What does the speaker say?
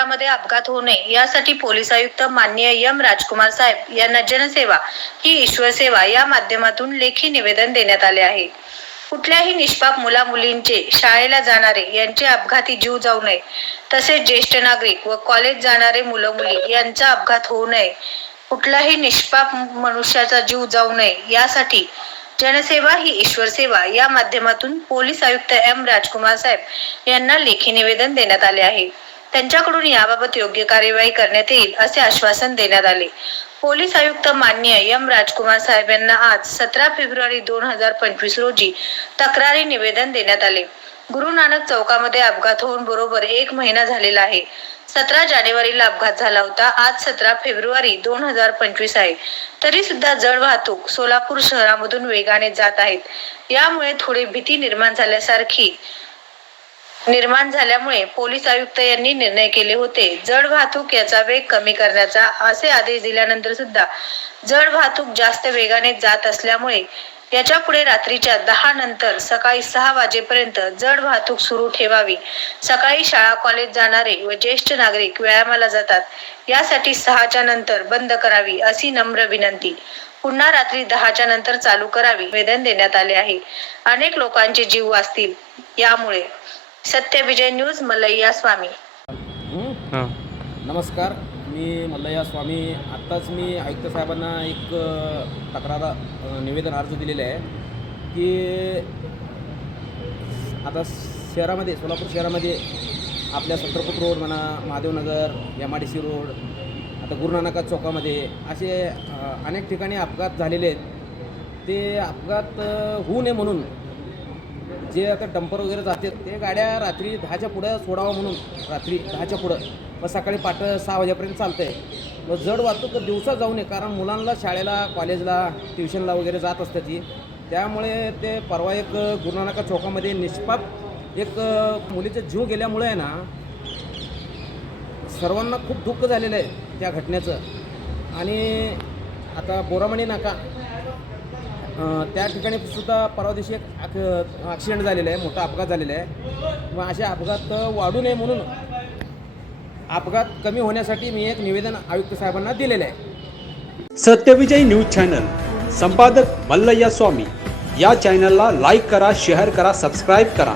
अपघात होऊ नये. यासाठी पोलीस आयुक्त माननीय एम. राजकुमार साहेब यांना जनसेवा ही ईश्वर सेवा या माध्यमातून लेखी निवेदन देण्यात आले आहे. कुठल्याही निष्पाप मुला मुलींचे शाळेला जाणारे यांचे अपघाती जीव जाऊ नये. तसेच ज्येष्ठ नागरिक व कॉलेज जाणारे मुलं मुली यांचा अपघात होऊ नये. कुठलाही निष्पाप मनुष्याचा जीव जाऊ नये. यासाठी जनसेवा ही ईश्वर सेवा या माध्यमातून पोलीस आयुक्त एम. राजकुमार साहेब यांना लेखी निवेदन देण्यात आले आहे. त्यांच्याकडून याबाबत योग्य कार्यवाही करण्यात येईल असे आश्वासन देण्यात आले. पोलीस आयुक्त मान्य एम. राजकुमार साहेब यांना आज सतरा फेब्रुवारी दोन हजार पंचवीस रोजी तक्रारी निवेदन देण्यात आले. गुरु नानक चौकामध्ये अपघात होऊन बरोबर एक महिना झालेला आहे. सतरा जानेवारीला अपघात झाला होता आज सतरा फेब्रुवारी दोन हजार पंचवीस आहे. तरी सुद्धा जड वाहतूक सोलापूर शहरामधून वेगाने जात आहेत. यामुळे थोडी भीती निर्माण झाल्यासारखी निर्माण झाल्यामुळे पोलीस आयुक्त यांनी निर्णय केले होते. जड वाहतूक याचा वेग कमी करण्याचा असे आदेश दिल्यानंतर सुद्धा जड वाहतूक जास्त वेगाने जात असल्यामुळे याच्यापुढे रात्रीच्या दहा नंतर सकाळी सहा वाजेपर्यंत जड वाहतूक सुरू ठेवावी. सकाळी शाळा कॉलेज जाणारे व ज्येष्ठ नागरिक व्यायामाला जातात. यासाठी सहाच्या नंतर बंद करावी अशी नम्र विनंती. पुन्हा रात्री दहाच्या नंतर चालू करावी निवेदन देण्यात आले आहे. अनेक लोकांचे जीव वाचतील. यामुळे सत्य विजय न्यूज मल्लैया स्वामी. हं? नमस्कार मी मल्लया स्वामी. आत्ताच मी आयुक्त साहेबांना एक तक्रार अ, निवेदन अर्ज दिलेले आहे की आता शहरामध्ये सोलापूर शहरामध्ये आपल्या छत्रपत रोड म्हणा Mahadevnagar M I D C road आता गुरुनानका चौकामध्ये असे अ, अनेक ठिकाणी अपघात झालेले आहेत. ते अपघात अ, होऊ नये म्हणून जे आता डंपर वगैरे जाते ते गाड्या रात्री दहाच्या पुढं सोडावं म्हणून रात्री दहाच्या पुढं. मग सकाळी पाठ सहा वाजेपर्यंत चालतं आहे मग जड वाहतूक दिवसा जाऊ नये कारण मुलांना शाळेला कॉलेजला ट्युशनला वगैरे जात असतात ती त्यामुळे ते परवा एक गुरुनानका चौकामध्ये निष्पाप एक मुलीचा जीव गेल्यामुळे आहे ना सर्वांना खूप दुःख झालेलं आहे त्या घटनेचं. आणि आता बोरामणी नाका. त्या ठिकाणी सुद्धा परवा दिवशी एक ॲक्सिडेंट झालेला आहे मोठा अपघात झालेला आहे. मग असे अपघात वाढू नये म्हणून अपघात कमी होण्यासाठी मी एक निवेदन आयुक्त साहेबांना दिलेलं आहे. सत्यविजय न्यूज चॅनल संपादक मल्लय्या स्वामी. या चॅनलला लाईक करा शेअर करा सबस्क्राईब करा.